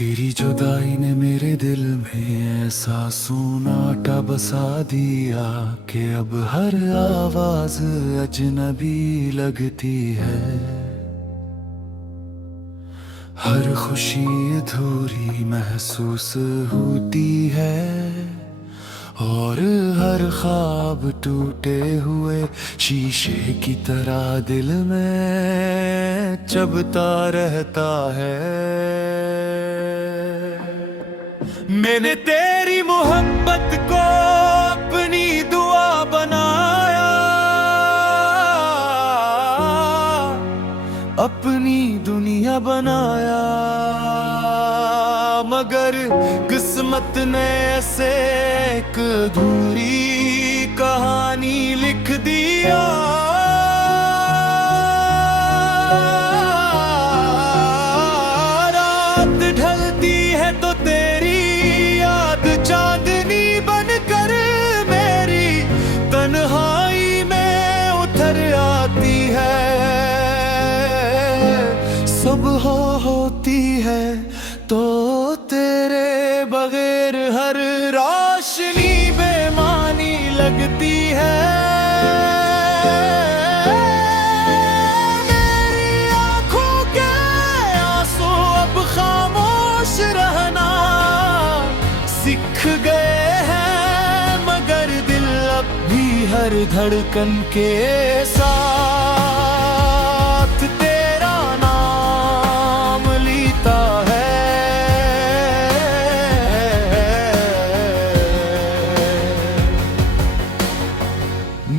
तेरी जुदाई ने मेरे दिल में ऐसा सन्नाटा बसा दिया कि अब हर आवाज अजनबी लगती है। हर खुशी अधूरी महसूस होती है और हर ख्वाब टूटे हुए शीशे की तरह दिल में चुभता रहता है। मैंने तेरी मोहब्बत को अपनी दुआ बनाया, अपनी दुनिया बनाया, मगर किस्मत ने ऐसे एक अधूरी कहानी लिख दिया। रात ढलती है तो तेरी याद चांदनी बनकर मेरी तन्हाई में उतर आती है। सुबह होती है तो तेरे बगैर हर रोशनी बेमानी लगती है। मेरी आंखों के आंसू अब खामोश रहना सीख गए हैं, मगर दिल अब भी हर धड़कन के साथ तेरा नाम लेता है।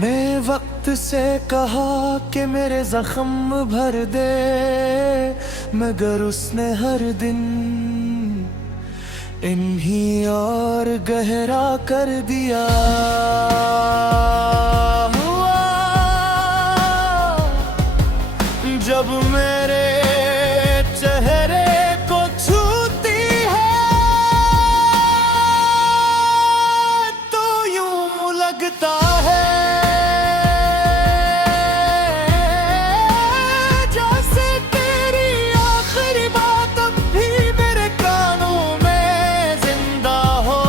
मैं वक्त से कहा कि मेरे जख्म भर दे, मगर उसने हर दिन इन्हीं और गहरा कर दिया। जब मेरे चेहरे को छूती है तो यूं लगता है जैसे तेरी आखिरी बात अब भी मेरे कानों में जिंदा हो।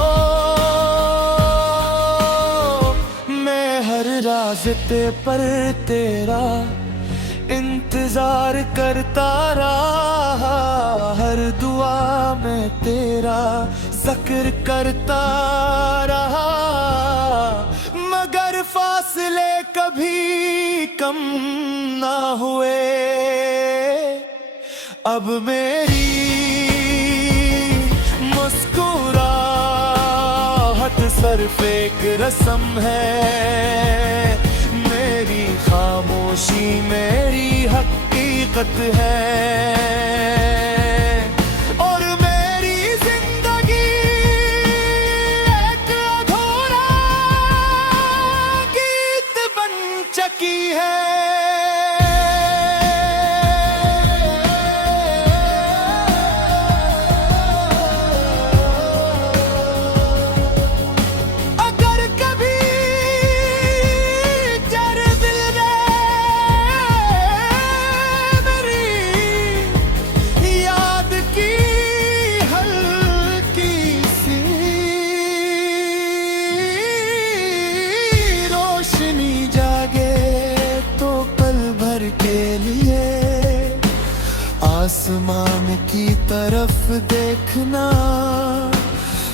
मैं हर रास्ते पर तेरा इंतजार करता रहा, हर दुआ में तेरा जिक्र करता रहा, मगर फासले कभी कम ना हुए। अब मेरी मुस्कुराहट सिर्फ एक रस्म है, मेरी खामोशी मेरी हकीकत है। और मेरी जिंदगी एक अधूरा गीत बन चुकी है। आसमान की तरफ देखना,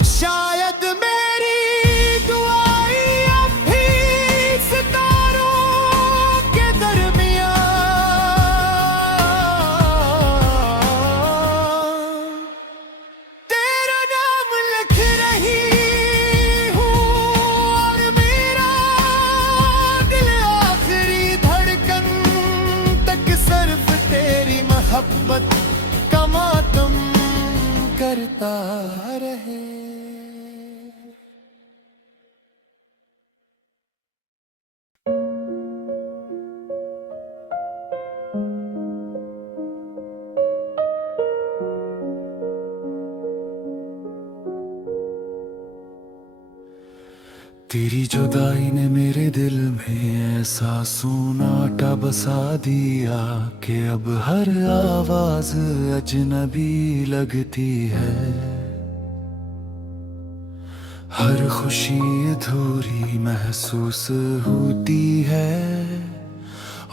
शायद मेरी दुआएं अब भी सितारों के दरमियां तेरा नाम लिख रही हूँ, और मेरा दिल आखिरी धड़कन तक सिर्फ तेरी मोहब्बत का मातम करता रहे। तेरी जुदाई ने मेरे दिल में ऐसा सन्नाटा बसा दिया कि अब हर आवाज अजनबी लगती है। हर खुशी अधूरी महसूस होती है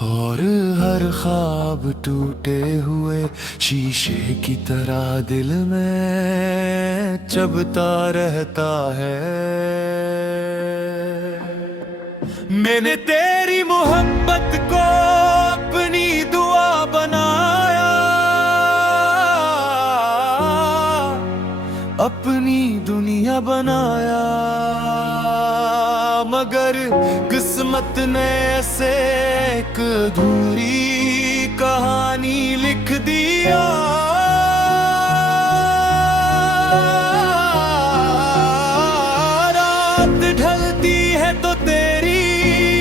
और हर ख्वाब टूटे हुए शीशे की तरह दिल में चुभता रहता है। मैंने तेरी मोहब्बत को अपनी दुआ बनाया, अपनी दुनिया बनाया, मगर किस्मत ने ऐसे एक अधूरी कहानी लिख दिया। रात ढलती है तो तेरी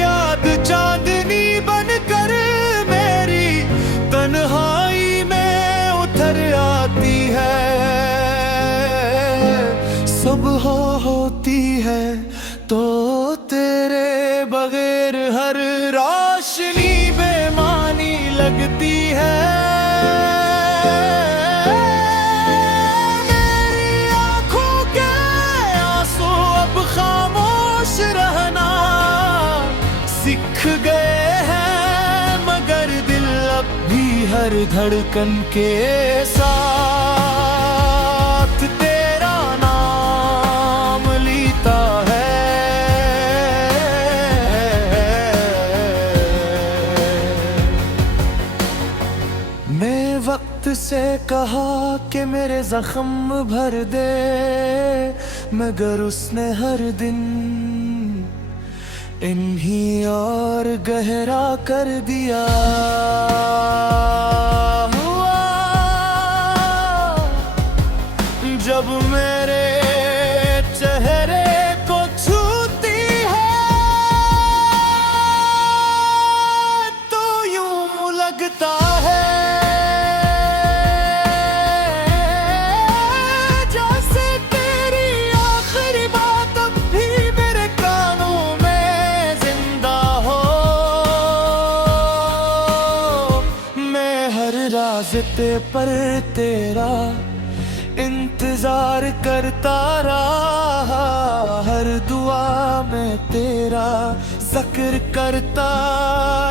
याद चांदनी बनकर मेरी तन्हाई में उतर आती है। सुबह होती है तो तेरे बगैर हर रोशनी बेमानी लगती है। मेरी आंखों के आंसू अब खामोश रहना सीख गए हैं, मगर दिल अब भी हर धड़कन के साथ तेरा नाम लेता है। मैं वक्त से कहा कि मेरे जख्म भर दे, मगर उसने हर दिन इन्हीं और गहरा कर दिया। जब मेरे चेहरे को छूती है तो यूं लगता है जैसे तेरी आखिरी बात अब भी मेरे कानों में जिंदा हो। मैं हर रास्ते पर तेरा इंतजार करता रहा, हर दुआ में तेरा जिक्र करता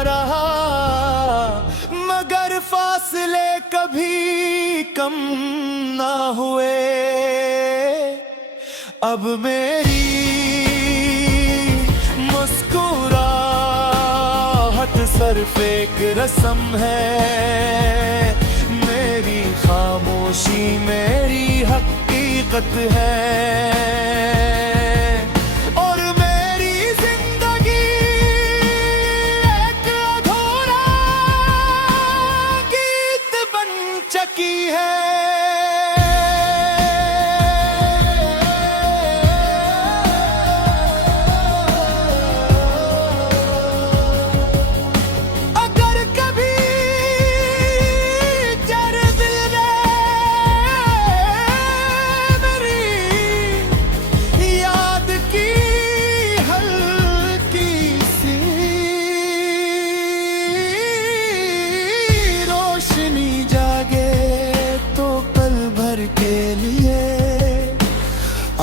रहा, मगर फासले कभी कम ना हुए। अब मेरी मुस्कुराहट सिर्फ एक रस्म है, मेरी खामोशी मेरी हकीकत है। और मेरी जिंदगी एक अधूरा गीत बन चुकी है।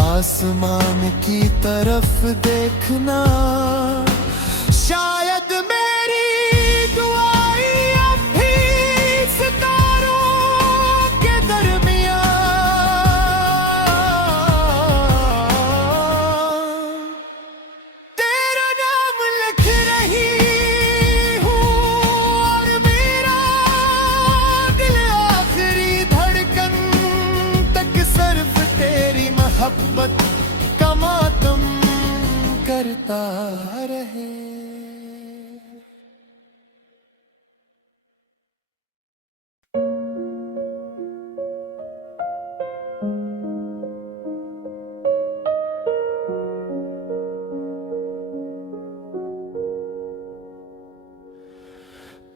आसमान की तरफ देखना, शायद मेरी दुआएं अब भी सितारों के दरमियां तेरा नाम लिख रही हूँ, और मेरा दिल आखिरी धड़कन तक सिर्फ तेरी मोहब्बत का मातम करता रहे।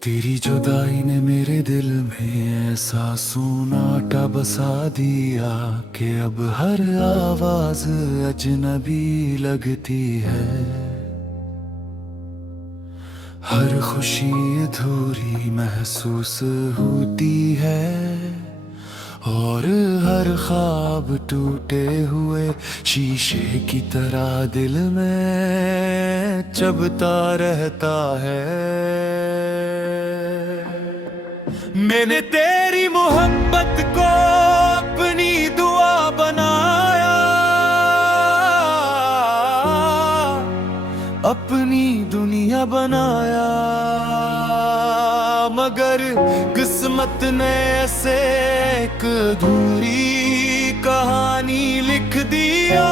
तेरी जुदाई ने मेरे दिल में ऐसा सन्नाटा बसा दिया कि अब हर आवाज अजनबी लगती है। हर खुशी अधूरी महसूस होती है और हर ख्वाब टूटे हुए शीशे की तरह दिल में चुभता रहता है। मैंने तेरी मोहब्बत को अपनी दुआ बनाया, अपनी दुनिया बनाया, मगर किस्मत ने ऐसे एक अधूरी कहानी लिख दिया।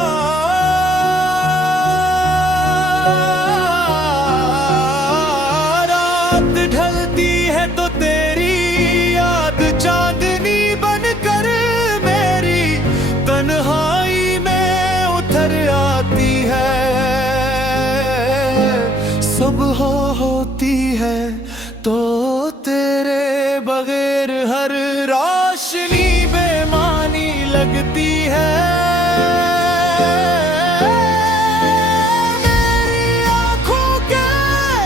रात ढलती है तो तेरी याद चांदनी बनकर मेरी तन्हाई में उतर आती है। सुबह होती है तो तेरे बगैर हर रोशनी बेमानी लगती है। मेरी आंखों के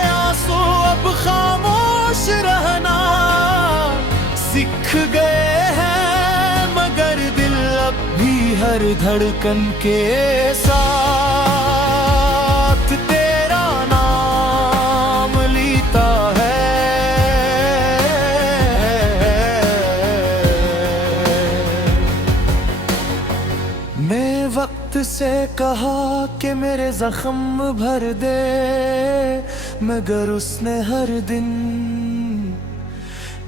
आंसू अब खामोश रहना सीख गए हैं, मगर दिल अब भी हर धड़कन के साथ तेरा नाम लेता है। मैं वक्त से कहा कि मेरे जख्म भर दे, मगर उसने हर दिन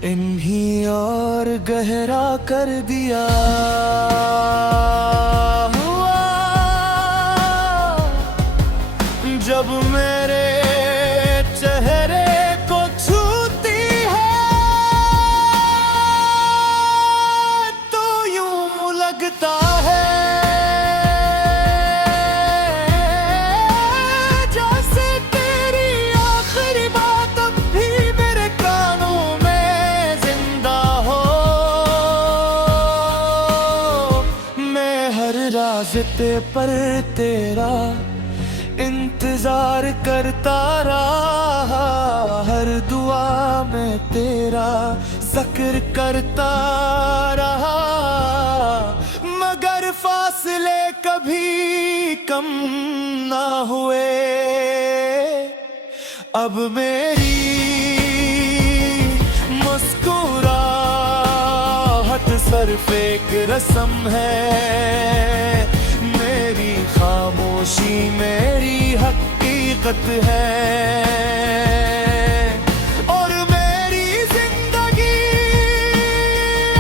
इन्हीं और गहरा कर दिया। हुआ जब मेरे चेहरे को छूती है तो यूं लगता है जैसे तेरी आखिरी बात अब भी मेरे कानों में जिंदा हो। मैं हर रास्ते पर तेरा इंतजार करता रहा, हर दुआ में तेरा जिक्र करता रहा, मगर फासले कभी कम ना हुए। अब मेरी मुस्कुराहट सिर्फ एक रस्म है, मेरी खामोशी मेरी हकीकत है। और मेरी जिंदगी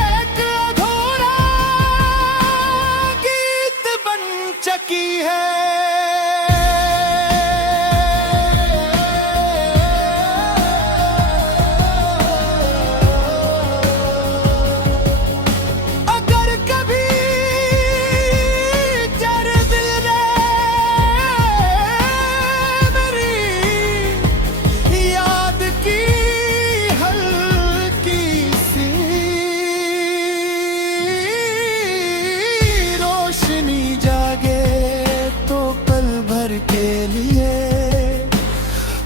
एक अधूरा गीत बन चुकी है।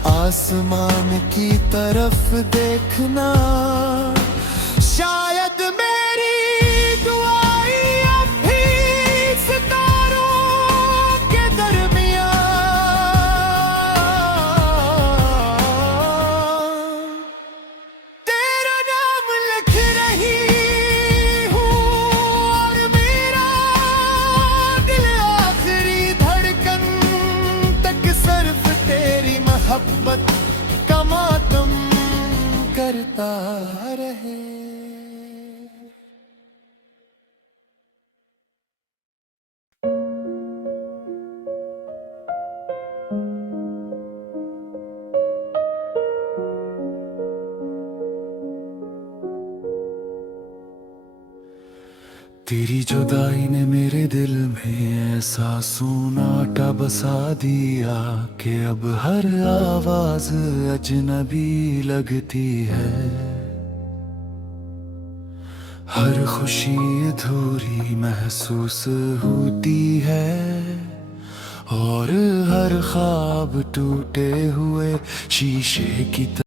आसमान की तरफ देखना, शायद मेरी दुआएं अब भी सितारों के दरमियां तेरा नाम लिख रही हूँ, और मेरा दिल आखिरी धड़कन तक सिर्फ तेरी मोहब्बत का मातम करता रहे। तेरी जुदाई ने मेरे दिल में ऐसा सूनाटा बसा दिया कि अब हर आवाज अजनबी लगती है। हर खुशी अधूरी महसूस होती है और हर ख्वाब टूटे हुए शीशे की